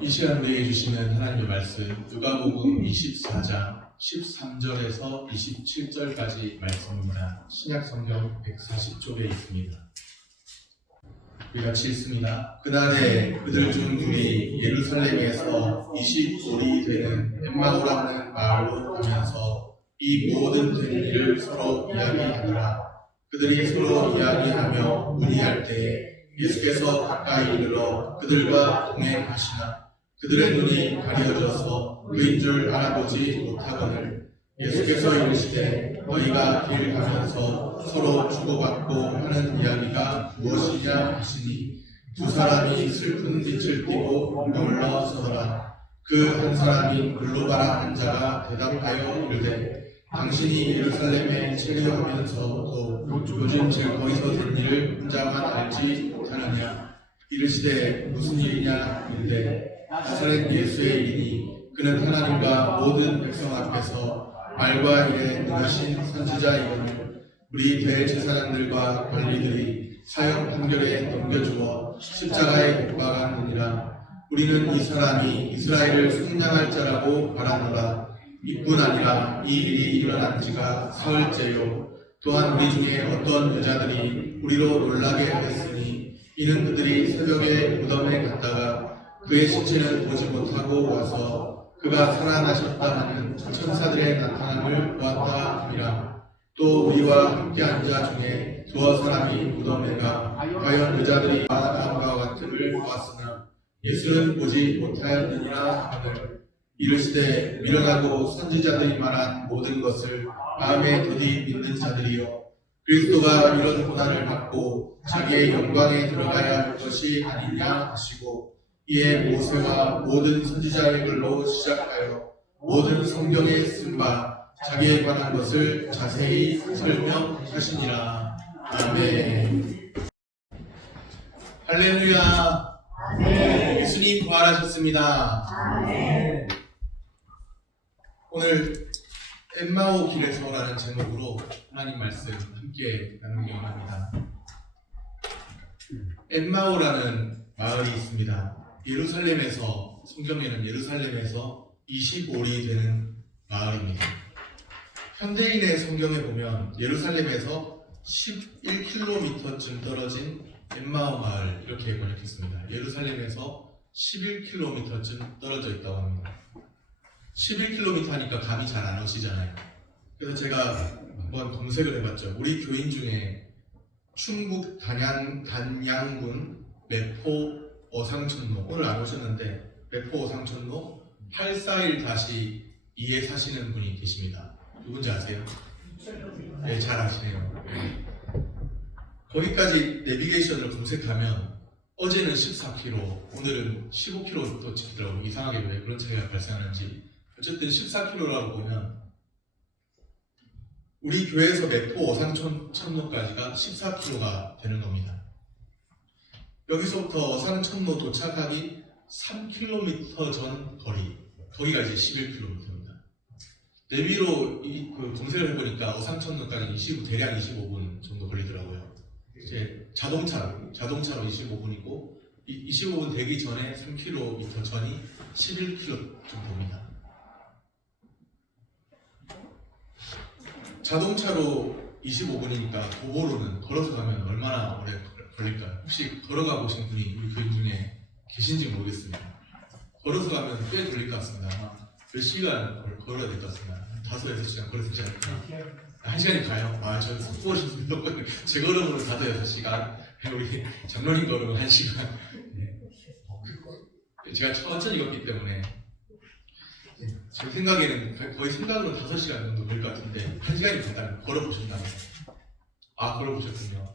이 시간 우리에게 주시는 하나님의 말씀 누가복음 24장 13절에서 27절까지 말씀입니다. 신약성경 140쪽에 있습니다. 우리 같이 읽습니다. 그날에 그들 중 둘이 예루살렘에서 25리 되는 엠마오라는 마을로 가면서 이 모든 된 일을 서로 이야기하더라. 그들이 서로 이야기하며 문의할 때에 예수께서 가까이 이르러 그들과 동행하시나 그들의 눈이 가려져서 그인 줄 알아보지 못하거늘 예수께서 이르시되 너희가 길 가면서 서로 주고받고 하는 이야기가 무엇이냐 하시니 두 사람이 슬픈 빛을 띠고 머물러 서더라. 그 한 사람이 글로바라 한 자가 대답하여 이르되 당신이 예루살렘에 체류하면서도 요즘 제 거기서 된 일을 혼자만 알지 못하느냐. 이르시되 무슨 일이냐 이르되 나사렛 예수의 일이니 그는 하나님과 모든 백성 앞에서 말과 일에 능하신 선지자이거늘 우리 대제사장들과 관리들이 사형 판결에 넘겨주어 십자가에 못 박았느니라. 우리는 이 사람이 이스라엘을 속량할 자라고 말하노라. 이뿐 아니라 이 일이 일어난 지가 사흘째요. 또한 우리 중에 어떤 여자들이 우리로 놀라게 하였으니 이는 그들이 새벽에 무덤에 갔다가 그의 시체는 보지 못하고 와서 그가 살아나셨다 하는 천사들의 나타남을 보았다 함이라. 또 우리와 함께한 자 중에 두어 사람이 무덤에 가 과연 여자들이 말한 바와 같음을 보았으나 예수는 보지 못하였느니라 하거늘 이르시되 미련하고 선지자들이 말한 모든 것을 마음에 더디 믿는 자들이여 그리스도가 이런 고난을 받고 자기의 영광에 들어가야 할 것이 아니냐 하시고 이에 모세와 모든 선지자의 글로 시작하여 모든 성경에 쓴 바 자기에 관한 것을 자세히 설명하시니라. 아멘. 할렐루야. 아멘. 예수님 부활하셨습니다. 아멘. 오늘 엠마오 길에서라는 제목으로 하나님 말씀 함께 나누기 원합니다. 엠마오라는 마을이 있습니다. 예루살렘에서, 성경에는 예루살렘에서 25리 되는 마을입니다. 현대인의 성경에 보면 예루살렘에서 11km쯤 떨어진 엠마오 마을 이렇게 번역했습니다. 예루살렘에서 11km쯤 떨어져 있다고 합니다. 11km 하니까 감이 잘 안 오시잖아요. 그래서 제가 한번 검색을 해봤죠. 우리 교인 중에 충북 단양군 매포 어상천로, 오늘 안 오셨는데 매포 어상천로 841-2에 사시는 분이 계십니다. 누군지 아세요? 네, 잘 아시네요. 거기까지 내비게이션을 검색하면 어제는 14km, 오늘은 15km 찍더라고요. 이상하게 왜 그런 차이가 발생하는지. 어쨌든 14km라고 보면 우리 교회에서 매포 어상천로까지가 14km가 되는 겁니다. 여기서부터 어상천로 도착하기 3km 전 거리, 거기가 이제 11km입니다. 내비로 검색을 해보니까 어상천로까지 대략 25분 정도 걸리더라고요. 이제 자동차로 25분이고 25분 되기 전에 3km 전이 11km 정도입니다. 자동차로 25분이니까 도보로는 걸어서 가면 얼마나 오래 걸릴까요? 혹시 걸어가 보신 분이 우리 교인 중에 계신지 모르겠습니다. 걸어서 가면 꽤 걸릴 것 같습니다. 아마 몇 시간 걸어야 될 것 같습니다. 5-6시간 걸어서 되지 않을까? 1시간이 가요? 저 속보 오셨습니다. 제 걸음으로 5-6시간, 우리 장로님 걸음은 1시간. 제가 천천히 걷기 때문에 제 생각에는 거의 생각으로 5시간 정도 걸릴 것 같은데 1시간이 간다면 걸어보셨나요? 걸어보셨군요.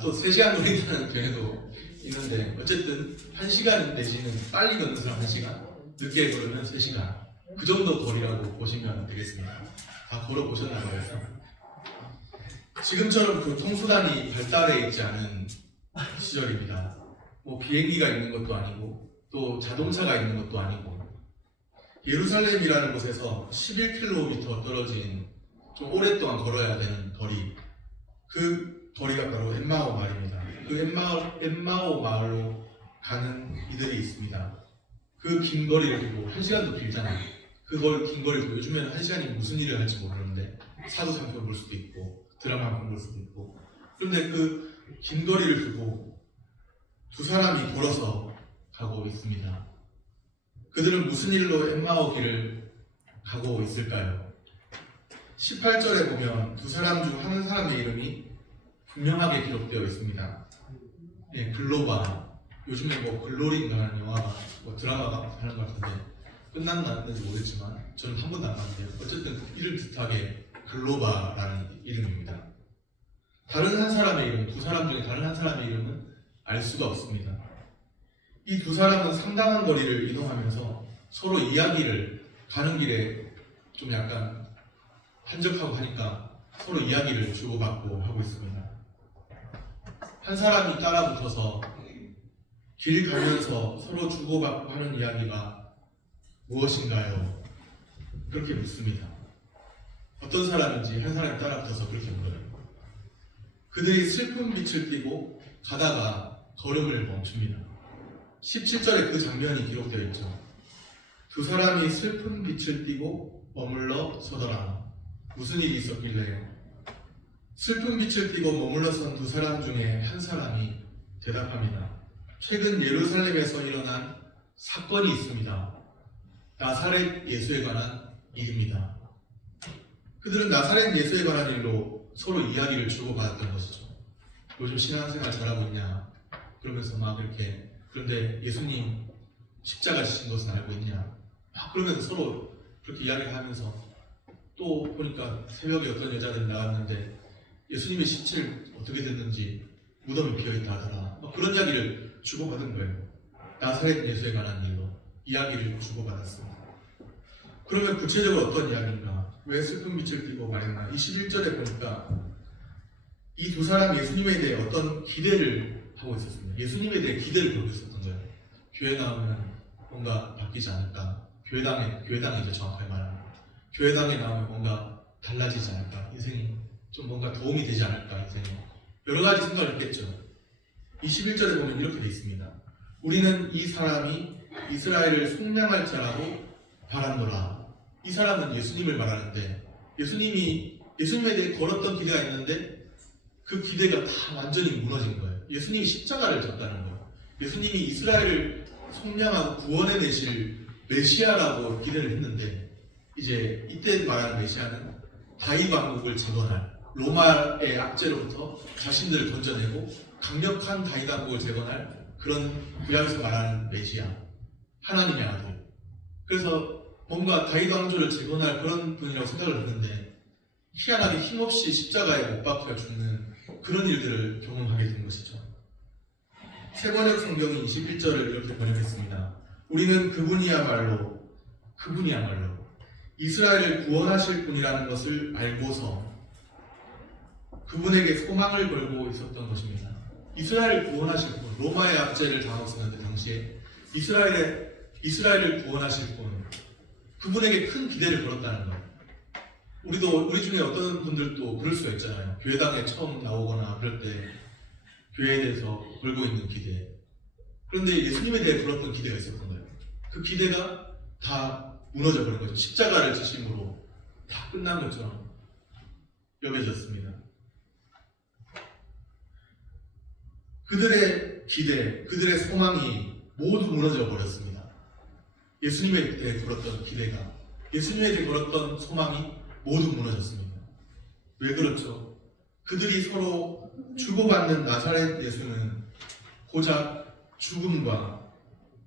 또 3시간 걸린다는 경우도 있는데 어쨌든 1시간 내지는 빨리 걷는 사람 1시간, 늦게 걸으면 3시간, 그 정도 거리라고 보시면 되겠습니다. 다 걸어보셨나요? 그래서 지금처럼 교통수단이 발달해 있지 않은 시절입니다. 비행기가 있는 것도 아니고 또 자동차가 있는 것도 아니고 예루살렘이라는 곳에서 11km 떨어진 좀 오랫동안 걸어야 되는 거리, 그 거리가 바로 엠마오 마을입니다. 그 엠마오 마을로 가는 이들이 있습니다. 그 긴 거리를 두고 1시간도 길잖아요. 그걸 긴 거리를 두고 요즘에는 1시간이 무슨 일을 할지 모르는데 사도 상표 볼 수도 있고 드라마 한 편 볼 수도 있고 그런데 그 긴 거리를 두고 두 사람이 걸어서 가고 있습니다. 그들은 무슨 일로 엠마오 길을 가고 있을까요? 18절에 보면 두 사람 중 한 사람의 이름이 분명하게 기록되어 있습니다. 예, 글로바. 요즘에 뭐 글로리인가 하는 영화가 뭐 드라마가 하는 것 같은데 끝났는지 모르겠지만 저는 한 번도 안 봤는데 어쨌든 이를 뜻하게 글로바라는 이름입니다. 다른 한 사람의 이름, 두 사람 중에 다른 한 사람의 이름은 알 수가 없습니다. 이 두 사람은 상당한 거리를 이동하면서 서로 이야기를 가는 길에 좀 약간 한적하고 하니까 서로 이야기를 주고받고 하고 있습니다. 한 사람이 따라붙어서 길 가면서 서로 주고받고 하는 이야기가 무엇인가요? 그렇게 묻습니다. 어떤 사람인지 한 사람이 따라붙어서 그렇게 물어요. 그들이 슬픈 빛을 띠고 가다가 걸음을 멈춥니다. 17절에 그 장면이 기록되어 있죠. 두 사람이 슬픈 빛을 띠고 머물러 서더라. 무슨 일이 있었길래요? 슬픈 빛을 띠고 머물러 선 두 사람 중에 한 사람이 대답합니다. 최근 예루살렘에서 일어난 사건이 있습니다. 나사렛 예수에 관한 일입니다. 그들은 나사렛 예수에 관한 일로 서로 이야기를 주고받았던 것이죠. 요즘 신앙생활 잘하고 있냐? 그러면서 막 이렇게 그런데 예수님 십자가 지신 것은 알고 있냐? 막 그러면서 서로 그렇게 이야기를 하면서 또 보니까 새벽에 어떤 여자들이 나왔는데 예수님의 시체를 어떻게 됐는지 무덤이 비어있다 하더라. 막 그런 이야기를 주고받은 거예요. 나사렛 예수에 관한 일로 이야기를 주고받았습니다. 그러면 구체적으로 어떤 이야기인가? 왜 슬픈 빛을 띠고 말했나? 21절에 보니까 이 두 사람 예수님에 대해 어떤 기대를 하고 있었습니다. 예수님에 대해 기대를 걸고 있었던 거예요. 교회 나오면 뭔가 바뀌지 않을까? 교회당이죠, 정확하게 말하면. 교회당에 나오면 뭔가 달라지지 않을까? 인생이 좀 뭔가 도움이 되지 않을까? 인생에. 여러 가지 생각을 했겠죠. 21절에 보면 이렇게 되어 있습니다. 우리는 이 사람이 이스라엘을 속량할 자라고 바란노라. 이 사람은 예수님을 말하는데 예수님에 대해 걸었던 기대가 있는데 그 기대가 다 완전히 무너진 거예요. 예수님이 십자가를 졌다는 거예요. 예수님이 이스라엘을 속량하고 구원해내실 메시아라고 기대를 했는데 이제 이때 말하는 메시아는 다윗 왕국을 재건할 로마의 압제로부터 자신들을 건져내고 강력한 다윗 왕국을 재건할 그런 구약에서 말하는 메시아 하나님의 아들. 그래서 뭔가 다윗 왕조를 재건할 그런 분이라고 생각을 했는데 희한하게 힘없이 십자가에 못 박혀 죽는 그런 일들을 경험하게 된 것이죠. 세번역 성경이 21절을 이렇게 번역했습니다. 우리는 그분이야말로 이스라엘을 구원하실 분이라는 것을 알고서 그분에게 소망을 걸고 있었던 것입니다. 이스라엘을 구원하실 분, 로마의 압제를 당하고 있었는데 당시에 이스라엘을 구원하실 분, 그분에게 큰 기대를 걸었다는 거예요. 우리 중에 어떤 분들도 그럴 수가 있잖아요. 교회당에 처음 나오거나 그럴 때 교회에 대해서 걸고 있는 기대. 그런데 예수님에 대해 걸었던 기대가 있었던 거예요. 그 기대가 다 무너져 버린 거죠. 십자가를 지심으로 다 끝난 것처럼 여겨졌습니다. 그들의 기대, 그들의 소망이 모두 무너져 버렸습니다. 예수님에 대해 걸었던 기대가, 예수님에 대해 걸었던 소망이 모두 무너졌습니다. 왜 그렇죠? 그들이 서로 주고받는 나사렛 예수는 고작 죽음과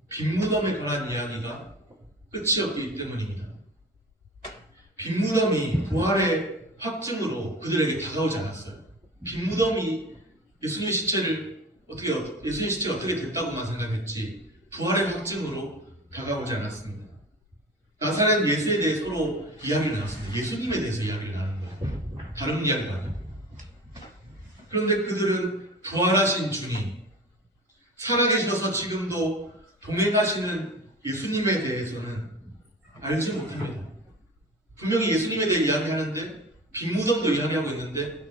빈무덤에 관한 이야기가 끝이었기 때문입니다. 빈무덤이 부활의 확증으로 그들에게 다가오지 않았어요. 빈무덤이 예수님 시체가 어떻게 됐다고만 생각했지 부활의 확증으로 다가오지 않았습니다. 나사렛 예수에 대해 서로 이야기를 나눴습니다. 예수님에 대해서 이야기를 나눈 거예요. 다른 이야기가 아니에요. 그런데 그들은 부활하신 주님, 살아계셔서 지금도 동행하시는 예수님에 대해서는 알지 못합니다. 분명히 예수님에 대해 이야기하는데 빈무덤도 이야기하고 있는데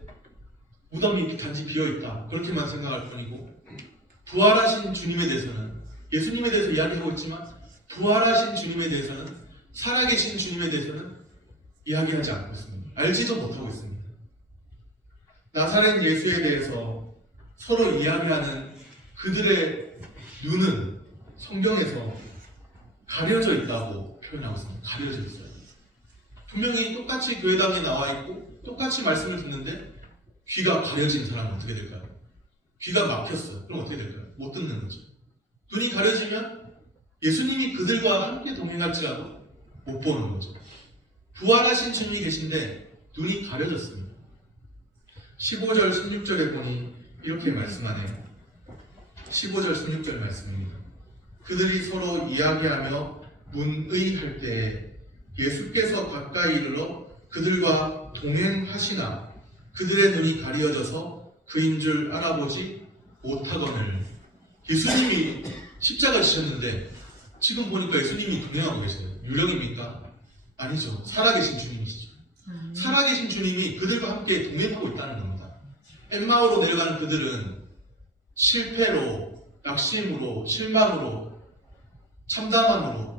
무덤이 단지 비어있다 그렇게만 생각할 뿐이고 부활하신 주님에 대해서는, 예수님에 대해서 이야기하고 있지만 부활하신 주님에 대해서는, 살아계신 주님에 대해서는 이야기하지 않고 있습니다. 알지도 못하고 있습니다. 나사렛 예수에 대해서 서로 이야기하는 그들의 눈은 성경에서 가려져 있다고 표현하고 있습니다. 가려져 있어요. 분명히 똑같이 교회당에 나와 있고 똑같이 말씀을 듣는데 귀가 가려진 사람은 어떻게 될까요? 귀가 막혔어요. 그럼 어떻게 될까요? 못 듣는 거죠. 눈이 가려지면 예수님이 그들과 함께 동행할지라도 못 보는 거죠. 부활하신 주님이 계신데 눈이 가려졌습니다. 15절 16절에 보니 이렇게 말씀하네요. 15절 16절 말씀입니다. 그들이 서로 이야기하며 문의할 때에 예수께서 가까이 이르러 그들과 동행하시나 그들의 눈이 가려져서 그인 줄 알아보지 못하거늘. 예수님이 십자가 지셨는데 지금 보니까 예수님이 동행하고 계세요. 유령입니까? 아니죠. 살아계신 주님이시죠. 살아계신 주님이 그들과 함께 동행하고 있다는 겁니다. 엠마오로 내려가는 그들은 실패로, 낙심으로, 실망으로, 참담함으로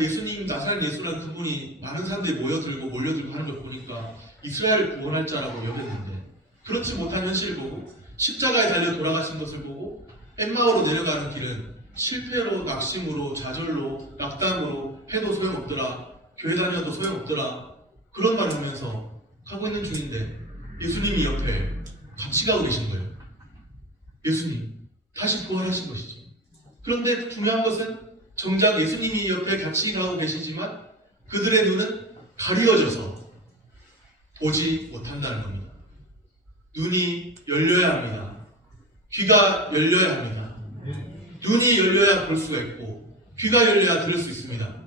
예수님, 나사렛 예수라는 그분이 많은 사람들이 몰려들고 하는 걸 보니까 이스라엘을 구원할 자라고 여겼는데 그렇지 못한 현실을 보고 십자가에 달려 돌아가신 것을 보고 엠마오로 내려가는 길은 실패로, 낙심으로, 좌절로, 낙담으로 해도 소용없더라, 교회 다녀도 소용없더라, 그런 말을 하면서 가고 있는 중인데 예수님이 옆에 같이 가고 계신 거예요. 예수님 다시 부활하신 것이죠. 그런데 중요한 것은 정작 예수님이 옆에 같이 가고 계시지만 그들의 눈은 가려져서 보지 못한다는 겁니다. 눈이 열려야 합니다. 귀가 열려야 합니다. 눈이 열려야 볼 수가 있고 귀가 열려야 들을 수 있습니다.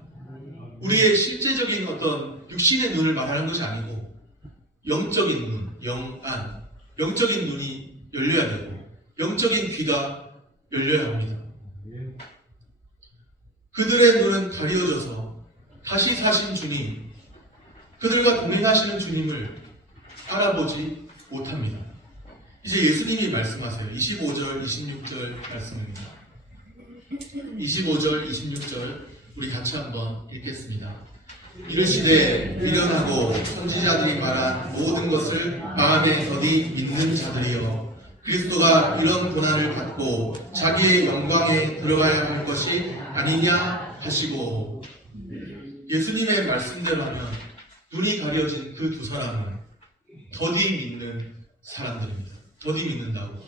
우리의 실제적인 어떤 육신의 눈을 말하는 것이 아니고 영적인 눈, 영안, 영적인 눈이 열려야 되고 영적인 귀가 열려야 합니다. 그들의 눈은 가려져서 다시 사신 주님, 그들과 동행하시는 주님을 알아보지 못합니다. 이제 예수님이 말씀하세요. 25절, 26절 말씀입니다. 25절, 26절 우리 같이 한번 읽겠습니다. 이르시되 일어나고 선지자들이 말한 모든 것을 마음에 더디 믿는 자들이여, 그리스도가 이런 고난을 받고 자기의 영광에 들어가야 할 것이 아니냐 하시고. 예수님의 말씀대로 하면 눈이 가려진 그 두 사람은 더디 믿는 사람들입니다. 더디 믿는다고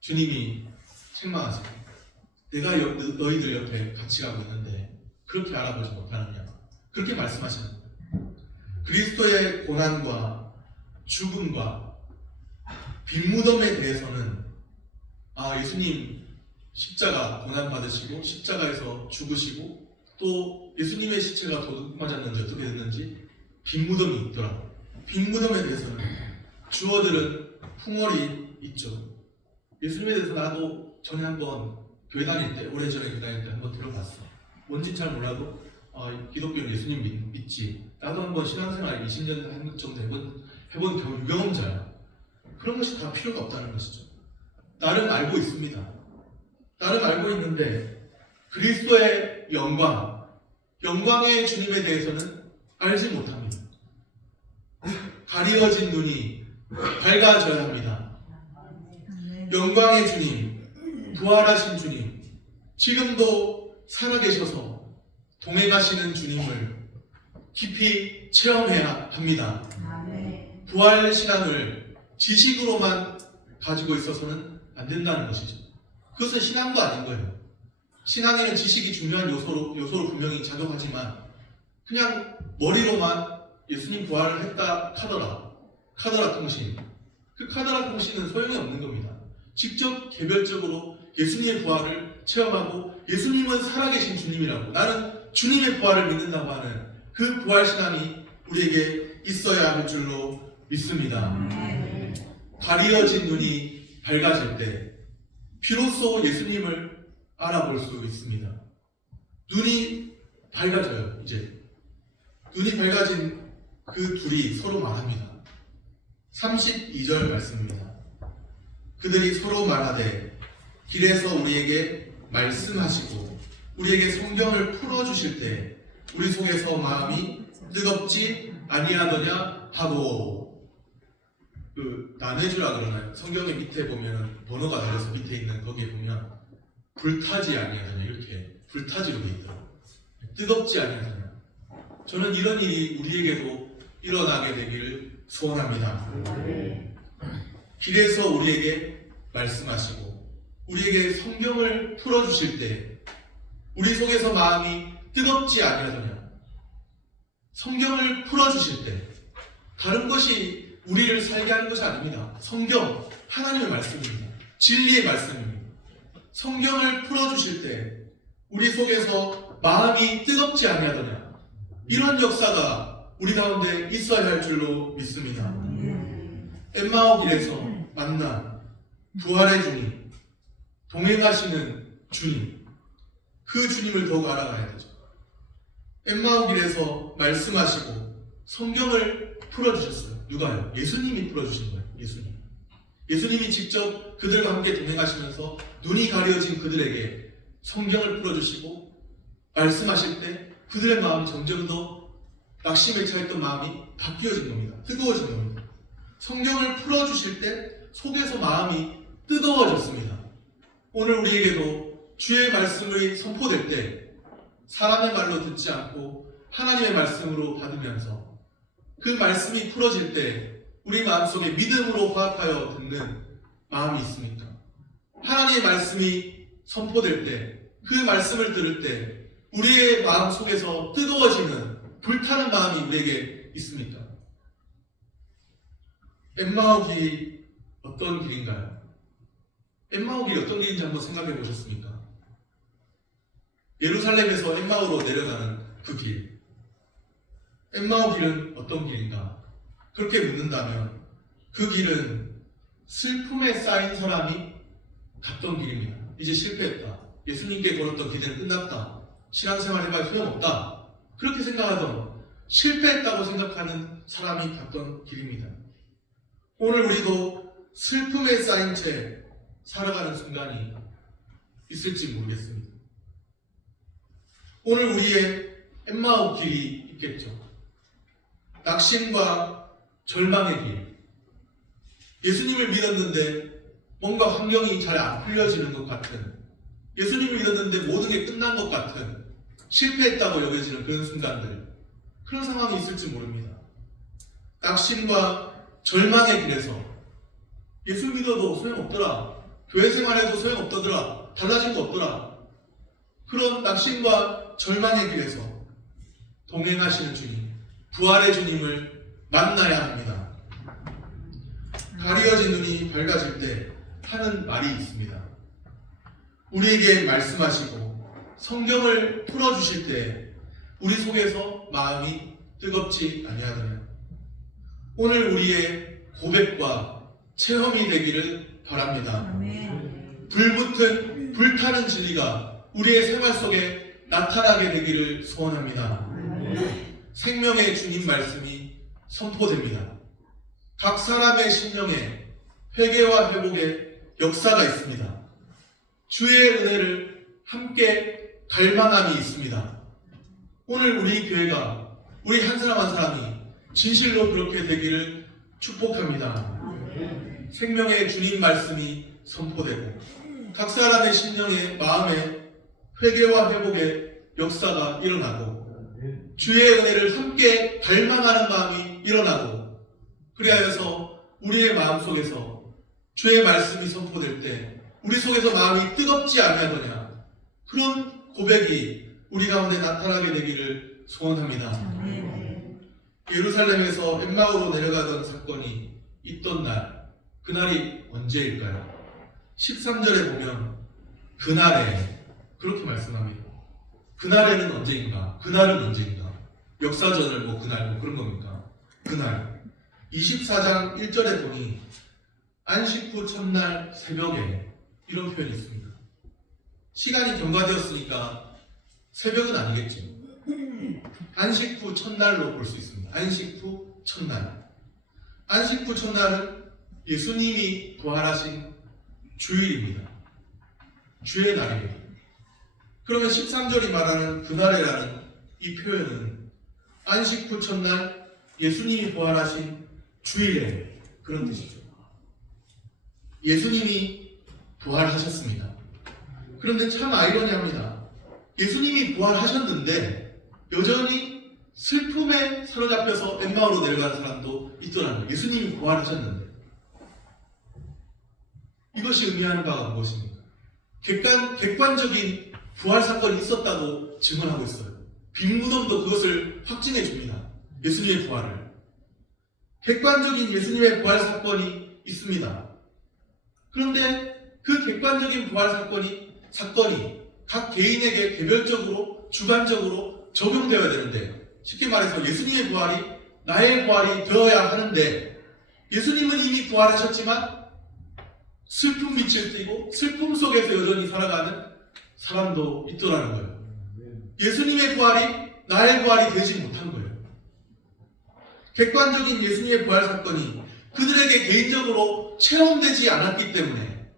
주님이 책망하세요. 내가 너희들 옆에 같이 가고 있는데 그렇게 알아보지 못하느냐, 그렇게 말씀하시는 거예요. 그리스도의 고난과 죽음과 빈무덤에 대해서는 예수님 십자가 고난 받으시고 십자가에서 죽으시고 또 예수님의 시체가 도둑 맞았는지 어떻게 됐는지 빈무덤이 있더라고요. 빈무덤에 대해서는 주어들은 풍월이 있죠. 예수님에 대해서 나도 전에 한번 교회 다닐 때, 오래전에 교회 다닐 때 한번 들어봤어. 뭔지 잘 몰라도 기독교는 예수님 믿지. 나도 한번 신앙생활 20년 정도 해본 경험자야. 그런 것이 다 필요가 없다는 것이죠. 나름 알고 있습니다. 나름 알고 있는데 그리스도의 영광의 주님에 대해서는 알지 못합니다. 가리워진 눈이 밝아져야 합니다. 영광의 주님, 부활하신 주님, 지금도 살아계셔서 동행하시는 주님을 깊이 체험해야 합니다. 부활 신앙을 지식으로만 가지고 있어서는 안 된다는 것이죠. 그것은 신앙도 아닌 거예요. 신앙에는 지식이 중요한 요소로 분명히 작용하지만 그냥 머리로만 예수님 부활을 했다 카더라 통신, 그 카더라 통신은 소용이 없는 겁니다. 직접 개별적으로 예수님의 부활을 체험하고 예수님은 살아계신 주님이라고, 나는 주님의 부활을 믿는다고 하는 그 부활 신앙이 우리에게 있어야 할 줄로 믿습니다. 가리어진 눈이 밝아질 때 비로소 예수님을 알아볼 수 있습니다. 눈이 밝아져요. 이제 눈이 밝아진 그 둘이 서로 말합니다. 32절 말씀입니다. 그들이 서로 말하되 길에서 우리에게 말씀하시고 우리에게 성경을 풀어주실 때 우리 속에서 마음이 뜨겁지 아니하더냐 하고, 나뇌주라 그러나요? 성경의 밑에 보면 번호가 달려서 밑에 있는 거기에 보면 불타지 아니하더냐 이렇게 불타지로 되어 있더라고요. 뜨겁지 아니하더냐. 저는 이런 일이 우리에게도 일어나게 되기를 소원합니다. 길에서 우리에게 말씀하시고 우리에게 성경을 풀어주실 때 우리 속에서 마음이 뜨겁지 아니하더냐. 성경을 풀어주실 때 다른 것이 우리를 살게 하는 것이 아닙니다. 성경, 하나님의 말씀입니다. 진리의 말씀입니다. 성경을 풀어주실 때 우리 속에서 마음이 뜨겁지 아니하더냐. 이런 역사가 우리 가운데 있어야 할 줄로 믿습니다. 엠마오 길에서 만난 부활의 주님, 동행하시는 주님, 그 주님을 더욱 알아가야 되죠. 엠마오 길에서 말씀하시고 성경을 풀어주셨어요. 누가요? 예수님이 풀어주신 거예요. 예수님이 직접 그들과 함께 동행하시면서 눈이 가려진 그들에게 성경을 풀어주시고 말씀하실 때 그들의 마음 점점 더 낙심에 차있던 마음이 바뀌어진 겁니다. 뜨거워진 겁니다. 성경을 풀어주실 때 속에서 마음이 뜨거워졌습니다. 오늘 우리에게도 주의 말씀이 선포될 때 사람의 말로 듣지 않고 하나님의 말씀으로 받으면서 그 말씀이 풀어질 때 우리 마음속에 믿음으로 화합하여 듣는 마음이 있습니까? 하나님의 말씀이 선포될 때 그 말씀을 들을 때 우리의 마음 속에서 뜨거워지는 불타는 마음이 우리에게 있습니까? 엠마오 길이 어떤 길인가요? 엠마오 길이 어떤 길인지 한번 생각해 보셨습니까? 예루살렘에서 엠마오로 내려가는 그 길. 엠마오 길은 어떤 길인가? 그렇게 묻는다면 그 길은 슬픔에 쌓인 사람이 갔던 길입니다. 이제 실패했다. 예수님께 걸었던 기대는 끝났다. 신앙생활 해봐야 소용없다. 그렇게 생각하던, 실패했다고 생각하는 사람이 갔던 길입니다. 오늘 우리도 슬픔에 쌓인 채 살아가는 순간이 있을지 모르겠습니다. 오늘 우리의 엠마오 길이 있겠죠. 낙심과 절망의 길. 예수님을 믿었는데 뭔가 환경이 잘 안 풀려지는 것 같은, 예수님을 믿었는데 모든 게 끝난 것 같은, 실패했다고 여겨지는 그런 순간들, 그런 상황이 있을지 모릅니다. 낙심과 절망의 길에서 예수 믿어도 소용없더라, 교회 생활해도 소용없더라, 달라진 거 없더라, 그런 낙심과 절망의 길에서 동행하시는 주님, 부활의 주님을 만나야 합니다. 가려진 눈이 밝아질 때 하는 말이 있습니다. 우리에게 말씀하시고 성경을 풀어주실 때 우리 속에서 마음이 뜨겁지 아니하더냐. 오늘 우리의 고백과 체험이 되기를 바랍니다. 불붙은 불타는 진리가 우리의 생활 속에 나타나게 되기를 소원합니다. 생명의 주님 말씀이 선포됩니다. 각 사람의 심령에 회개와 회복의 역사가 있습니다. 주의 은혜를 함께 갈망함이 있습니다. 오늘 우리 교회가, 우리 한 사람 한 사람이 진실로 그렇게 되기를 축복합니다. 생명의 주님 말씀이 선포되고 각 사람의 심령의 마음에 회개와 회복의 역사가 일어나고 주의 은혜를 함께 갈망하는 마음이 일어나고, 그리하여서 우리의 마음속에서 주의 말씀이 선포될 때 우리 속에서 마음이 뜨겁지 아니하더냐, 그런 고백이 우리 가운데 나타나게 되기를 소원합니다. 예루살렘에서 엠마오로 내려가던 사건이 있던 날, 그날이 언제일까요? 13절에 보면 그날에 그렇게 말씀합니다. 그날에는 언제인가? 그날은 언제인가? 역사전을 그날 그런 겁니까? 그날 24장 1절에 보니 안식 후 첫날 새벽에 이런 표현이 있습니다. 시간이 경과되었으니까 새벽은 아니겠죠. 안식 후 첫날로 볼 수 있습니다. 안식 후 첫날. 안식 후 첫날은 예수님이 부활하신 주일입니다. 주의 날입니다. 그러면 13절이 말하는 그날이라는 이 표현은 안식 후 첫날 예수님이 부활하신 주일에 그런 뜻이죠. 예수님이 부활하셨습니다. 그런데 참 아이러니합니다. 예수님이 부활하셨는데 여전히 슬픔에 사로잡혀서 엠마오로 내려가는 사람도 있더라고요. 예수님이 부활하셨는데. 이것이 의미하는 바가 무엇입니까? 객관적인 부활 사건이 있었다고 증언하고 있어요. 빈무덤도 그것을 확증해 줍니다. 예수님의 부활을. 객관적인 예수님의 부활 사건이 있습니다. 그런데 그 객관적인 부활 사건이 각 개인에게 개별적으로 주관적으로 적용되어야 되는데, 쉽게 말해서 예수님의 부활이 나의 부활이 되어야 하는데, 예수님은 이미 부활하셨지만 슬픔 빛을 띠고 슬픔 속에서 여전히 살아가는 사람도 있더라는 거예요. 예수님의 부활이 나의 부활이 되지 못한 거예요. 객관적인 예수님의 부활 사건이 그들에게 개인적으로 체험되지 않았기 때문에,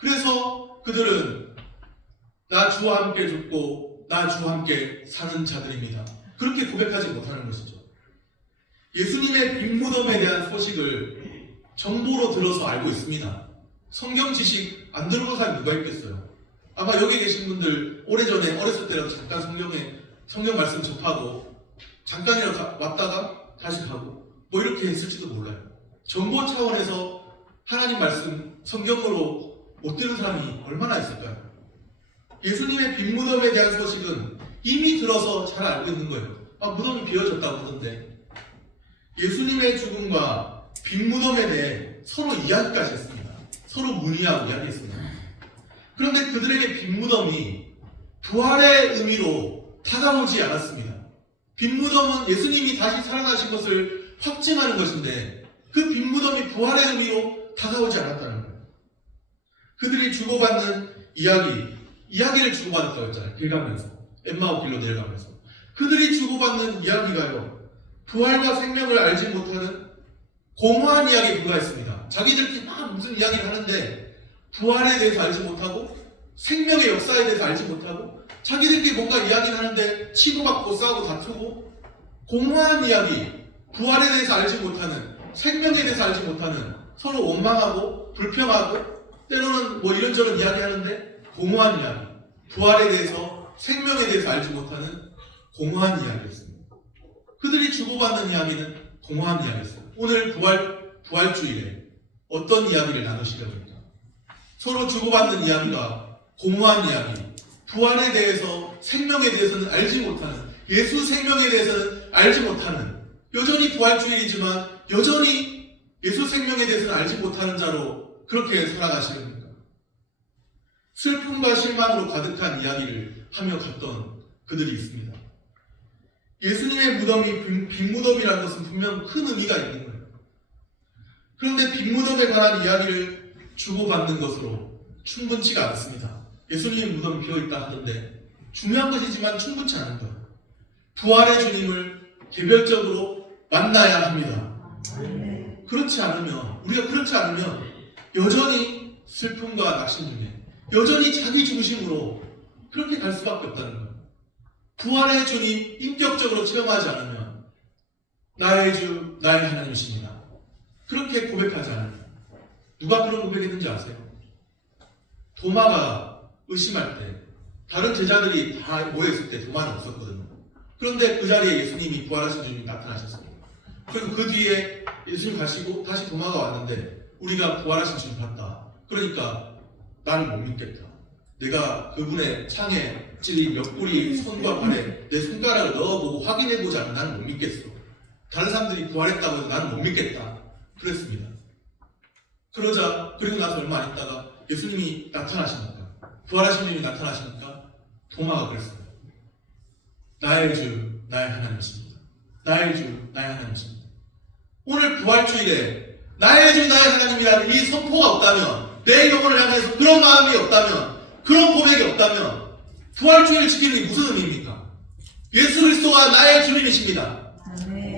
그래서 그들은 나 주와 함께 죽고 나 주와 함께 사는 자들입니다. 그렇게 고백하지 못하는 것이죠. 예수님의 빈무덤에 대한 소식을 정보로 들어서 알고 있습니다. 성경 지식 안 들어본 사람이 누가 있겠어요? 아마 여기 계신 분들 오래전에 어렸을 때라도 잠깐 성경 말씀 접하고 잠깐이라도 왔다가 다시 가고 뭐 이렇게 했을지도 몰라요. 정보 차원에서 하나님 말씀 성경으로 못 들은 사람이 얼마나 있을까요? 예수님의 빈무덤에 대한 소식은 이미 들어서 잘 알고 있는 거예요. 무덤이 비어졌다고 그러는데, 예수님의 죽음과 빈무덤에 대해 서로 이야기까지 했습니다. 서로 문의하고 이야기했습니다. 그런데 그들에게 빈무덤이 부활의 의미로 다가오지 않았습니다. 빈무덤은 예수님이 다시 살아나신 것을 확증하는 것인데, 그 빈무덤이 부활의 의미로 다가오지 않았다는 거예요. 그들이 주고받는 이야기를 주고받았다고 했잖아요. 길 가면서, 엠마오 길로 내려가면서. 그들이 주고받는 이야기가요, 부활과 생명을 알지 못하는 공허한 이야기에 불과했습니다. 자기들끼리 막 무슨 이야기를 하는데 부활에 대해서 알지 못하고 생명의 역사에 대해서 알지 못하고, 자기들끼리 뭔가 이야기를 하는데 치고받고 싸우고 다투고, 공허한 이야기, 부활에 대해서 알지 못하는, 생명에 대해서 알지 못하는, 서로 원망하고 불평하고 때로는 뭐 이런저런 이야기하는데 공허한 이야기, 부활에 대해서 생명에 대해서 알지 못하는 공허한 이야기였습니다. 그들이 주고받는 이야기는 공허한 이야기였습니다. 오늘 부활주일에 어떤 이야기를 나누시려고 합니까? 서로 주고받는 이야기가 공허한 이야기, 부활에 대해서 생명에 대해서는 알지 못하는, 예수 생명에 대해서는 알지 못하는, 여전히 부활주일이지만 여전히 예수 생명에 대해서는 알지 못하는 자로 그렇게 살아가시렵니까? 슬픔과 실망으로 가득한 이야기를 하며 갔던 그들이 있습니다. 예수님의 무덤이 빈무덤이라는 것은 분명 큰 의미가 있는 거예요. 그런데 빈무덤에 관한 이야기를 주고받는 것으로 충분치가 않습니다. 예수님의 무덤이 비어있다 하던데 중요한 것이지만 충분치 않은 거예요. 부활의 주님을 개별적으로 만나야 합니다. 우리가 그렇지 않으면 여전히 슬픔과 낙심 중에 여전히 자기 중심으로 그렇게 갈 수밖에 없다는 거예요. 부활의 주님 인격적으로 체험하지 않으면 나의 주, 나의 하나님이십니다. 그렇게 고백하지 않으면, 누가 그런 고백했는지 아세요? 도마가 의심할 때 다른 제자들이 다 모여있을 때 도마는 없었거든요. 그런데 그 자리에 예수님이 부활하신 주님이 나타나셨습니다. 그리고 그 뒤에 예수님 가시고 다시 도마가 왔는데 우리가 부활하신 주님 봤다. 그러니까 나는 못 믿겠다. 내가 그분의 창에 찔린 옆구리 손과 발에 내 손가락을 넣어보고 확인해보지 않으면 나는 못 믿겠어. 다른 사람들이 부활했다고 해서 나는 못 믿겠다. 그랬습니다. 그리고 나서 얼마 안 있다가 예수님이 나타나시니까, 부활하신 주님이 나타나시니까 도마가 그랬어요. 나의 주, 나의 하나님이십니다. 나의 주, 나의 하나님이십니다. 오늘 부활주일에 나의 주, 나의 하나님이라는 이 선포가 없다면, 내 영혼을 향해서 그런 마음이 없다면, 그런 고백이 없다면 부활주일을 지키는 게 무슨 의미입니까? 예수 그리스도가 나의 주님이십니다.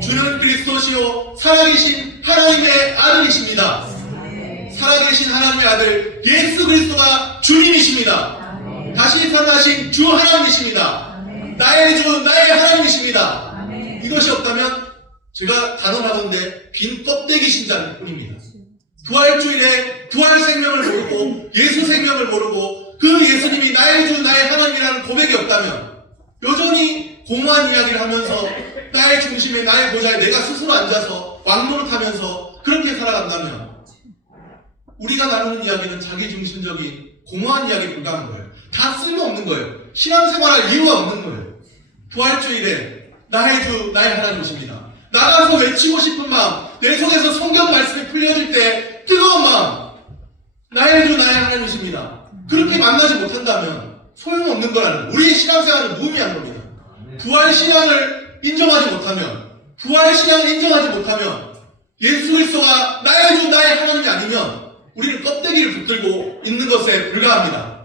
주는 그리스도시요 살아계신 하나님의 아들이십니다. 살아계신 살아계신 하나님의 아들 예수 그리스도가 주님이십니다. 다시 살아나신 주 하나님이십니다. 나의 주, 나의 하나님이십니다. 이것이 없다면 제가 단언하건대 빈 껍데기 신자일 뿐입니다. 부활주일에 부활 생명을 모르고 예수 생명을 모르고 그 예수님이 나의 주, 나의 하나님이라는 고백이 없다면 여전히 공허한 이야기를 하면서 나의 중심에 나의 보좌에 내가 스스로 앉아서 왕노릇하면서 그렇게 살아간다면 우리가 나누는 이야기는 자기중심적인 공허한 이야기에 불과한 거예요. 다 쓸모없는 거예요. 신앙생활할 이유가 없는 거예요. 부활주일에 나의 주, 나의 하나님이십니다. 나가서 외치고 싶은 마음, 내 속에서 성경 말씀이 풀려질 때 뜨거운 마음, 나의 주, 나의 하나님이십니다. 그렇게 만나지 못한다면 소용없는 거라는, 우리의 신앙생활은 무의미한 겁니다. 부활신앙을 인정하지 못하면, 부활신앙을 인정하지 못하면 예수 그리스도가 나의 주, 나의 하나님이 아니면 우리는 껍데기를 붙들고 있는 것에 불과합니다.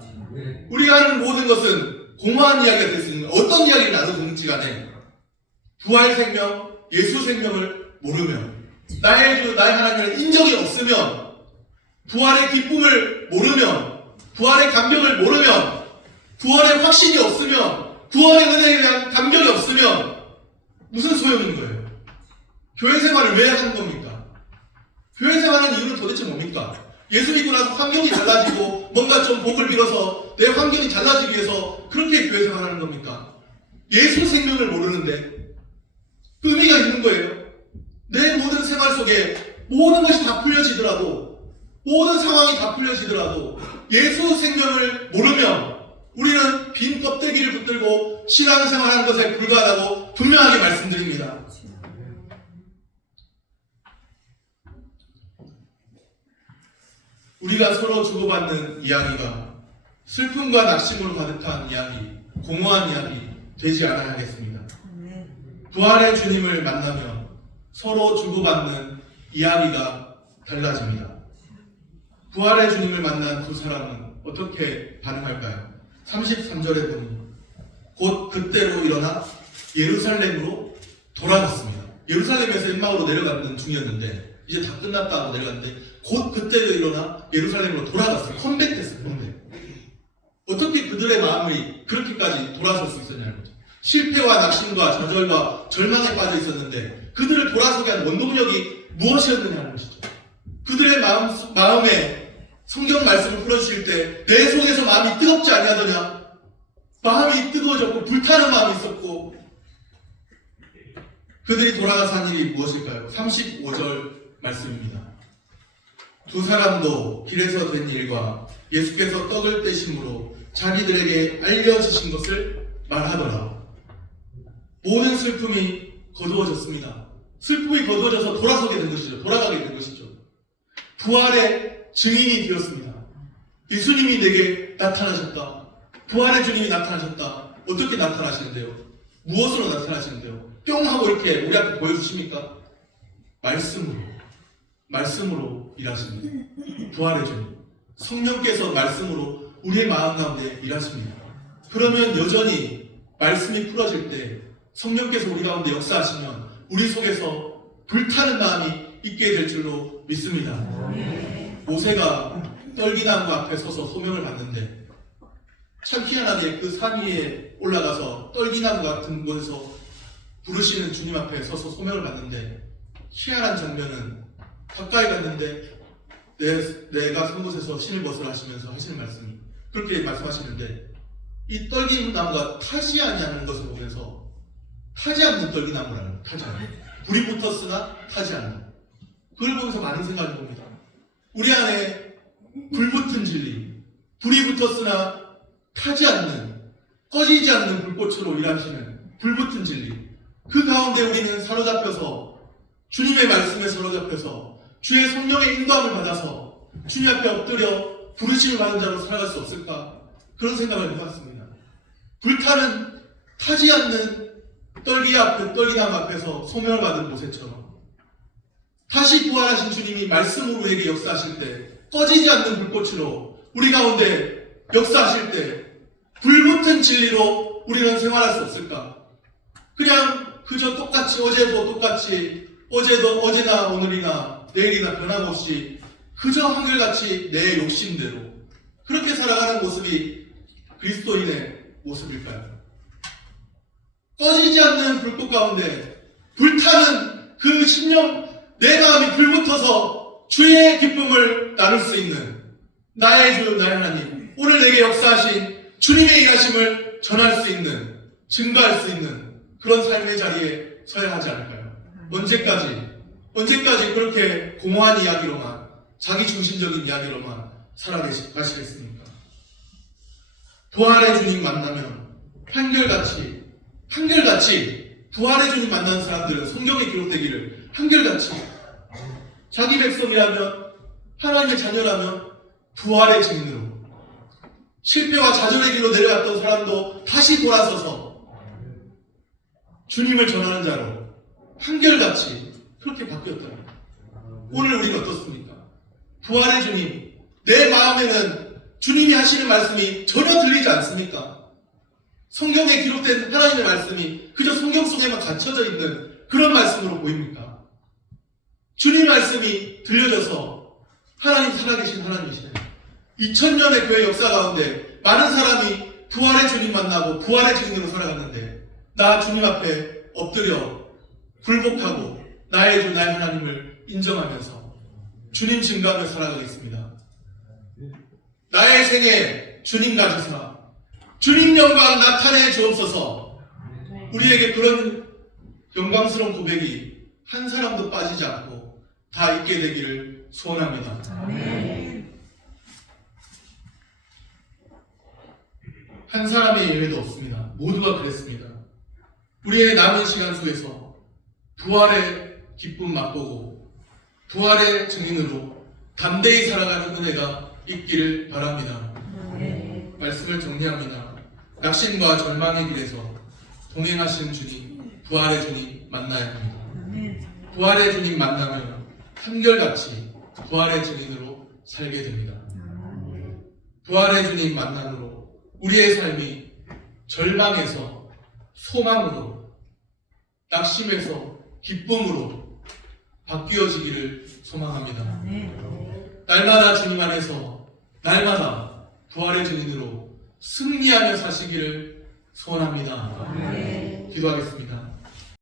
우리가 하는 모든 것은 공허한 이야기가 될 수 있는, 어떤 이야기를 나누든지 간에 부활 생명, 예수 생명을 모르면, 나의 주, 나의 하나님을 인정이 없으면, 부활의 기쁨을 모르면, 부활의 감격을 모르면, 부활의 확신이 없으면, 부활의 은혜에 대한 감격이 없으면 무슨 소용인 거예요? 교회 생활을 왜 하는 겁니까? 교회 생활하는 이유는 도대체 뭡니까? 예수 믿고 나서 환경이 달라지고 뭔가 좀 복을 빌어서 내 환경이 달라지기 위해서 그렇게 교회 생활하는 겁니까? 예수 생명을 모르는데 의미가 있는 거예요. 내 모든 생활 속에 모든 것이 다 풀려지더라도, 모든 상황이 다 풀려지더라도 예수 생명을 모르면 우리는 빈 껍데기를 붙들고 신앙생활하는 것에 불과하다고 분명하게 말씀드립니다. 우리가 서로 주고받는 이야기가 슬픔과 낙심으로 가득한 이야기, 공허한 이야기 되지 않아야겠습니다. 부활의 주님을 만나며 서로 주고받는 이야기가 달라집니다. 부활의 주님을 만난 두 사람은 어떻게 반응할까요? 33절에 보니 곧 그때로 일어나 예루살렘으로 돌아갔습니다. 예루살렘에서 엠마오로 내려가는 중이었는데 이제 다 끝났다 하고 내려갔는데 곧 그때로 일어나 예루살렘으로 돌아갔어요. 컴백했어요. 컴백. 어떻게 그들의 마음이 그렇게까지 돌아설 수 있었냐는 거죠. 실패와 낙심과 좌절과 절망에 빠져 있었는데 그들을 돌아서게 한 원동력이 무엇이었느냐는 것이죠. 그들의 마음에 성경 말씀을 풀어주실 때 내 속에서 마음이 뜨겁지 아니하더냐? 마음이 뜨거워졌고 불타는 마음이 있었고 그들이 돌아가서 한 일이 무엇일까요? 35절 말씀입니다. 두 사람도 길에서 된 일과 예수께서 떡을 떼심으로 자기들에게 알려주신 것을 말하더라. 모든 슬픔이 거두어졌습니다. 슬픔이 거두어져서 돌아서게 된 것이죠. 돌아가게 된 것이죠. 부활의 증인이 되었습니다. 예수님이 내게 나타나셨다. 부활의 주님이 나타나셨다. 어떻게 나타나시는데요? 무엇으로 나타나시는데요? 뿅 하고 이렇게 우리 앞에 보여주십니까? 말씀으로 일하십니다. 부활의 주님, 성령께서 말씀으로 우리의 마음 가운데 일하십니다. 그러면 여전히 말씀이 풀어질 때 성령께서 우리 가운데 역사하시면 우리 속에서 불타는 마음이 있게 될 줄로 믿습니다. 모세가 떨기나무 앞에 서서 소명을 받는데 참 희한하게 그 산 위에 올라가서 떨기나무 같은 곳에서 부르시는 주님 앞에 서서 소명을 받는데 희한한 장면은 가까이 갔는데 내가 선 곳에서 신을 벗으라 하시면서 하시는 말씀이 그렇게 말씀하시는데 이 떨기나무가 타지 않냐는 것을 보면서 타지 않는 떨기나무라는 거예요. 타지 않는 불이 붙었으나 타지 않는 그걸 보면서 많은 생각을 봅니다. 우리 안에 불붙은 진리, 불이 붙었으나 타지 않는, 꺼지지 않는 불꽃으로 일하시는 불붙은 진리, 그 가운데 우리는 사로잡혀서 주님의 말씀에 사로잡혀서 주의 성령의 인도함을 받아서 주님 앞에 엎드려 부르심을 받은 자로 살아갈 수 없을까? 그런 생각을 해봤습니다. 불타는 타지 않는 떨기나무 앞에서 소명을 받은 모세처럼 다시 부활하신 주님이 말씀으로 우리에게 역사하실 때 꺼지지 않는 불꽃으로 우리 가운데 역사하실 때 불붙은 진리로 우리는 생활할 수 없을까? 그냥 그저 똑같이 어제나 오늘이나 내일이나 변함없이 그저 한결같이 내 욕심대로 그렇게 살아가는 모습이 그리스도인의 모습일까요? 꺼지지 않는 불꽃 가운데 불타는 그 심령, 내 마음이 불붙어서 주의 기쁨을 나눌 수 있는 나의 주, 나의 하나님, 오늘 내게 역사하신 주님의 일하심을 전할 수 있는, 증거할 수 있는 그런 삶의 자리에 서야 하지 않을까요? 언제까지 그렇게 공허한 이야기로만, 자기 중심적인 이야기로만 살아가시겠습니까? 부활의 주님 만나면 한결같이 부활의 주님 만나는 사람들은 성경에 기록되기를 한결같이 자기 백성이라면, 하나님의 자녀라면 부활의 증인으로, 실패와 좌절의 길로 내려왔던 사람도 다시 돌아서서 주님을 전하는 자로 한결같이 그렇게 바뀌었다. 오늘 우리는 어떻습니까? 부활의 주님, 내 마음에는 주님이 하시는 말씀이 전혀 들리지 않습니까? 성경에 기록된 하나님의 말씀이 그저 성경 속에만 갇혀져 있는 그런 말씀으로 보입니까? 주님 말씀이 들려져서 하나님 살아계신 하나님이시네. 2000년의 교회 역사 가운데 많은 사람이 부활의 주님 만나고 부활의 주님으로 살아갔는데, 나 주님 앞에 엎드려 굴복하고 나의 주, 나의 하나님을 인정하면서 주님 증거하며 살아가겠습니다. 나의 생에 주님 가주사 주님 영광 나타내 주옵소서. 우리에게 그런 영광스러운 고백이 한 사람도 빠지지 않고 다 있게 되기를 소원합니다. 한 사람의 예외도 없습니다. 모두가 그랬습니다. 우리의 남은 시간 속에서 부활의 기쁨 맛보고 부활의 증인으로 담대히 살아가는 은혜가 있기를 바랍니다. 말씀을 정리합니다. 낙심과 절망의 길에서 동행하신 주님, 부활의 주님 만나야 합니다. 부활의 주님 만나면 한결같이 부활의 증인으로 살게 됩니다. 부활의 주님 만남으로 우리의 삶이 절망에서 소망으로, 낙심에서 기쁨으로 바뀌어지기를 소망합니다. 날마다 주님 안에서 날마다 부활의 증인으로 승리하며 사시기를 소원합니다. 기도하겠습니다.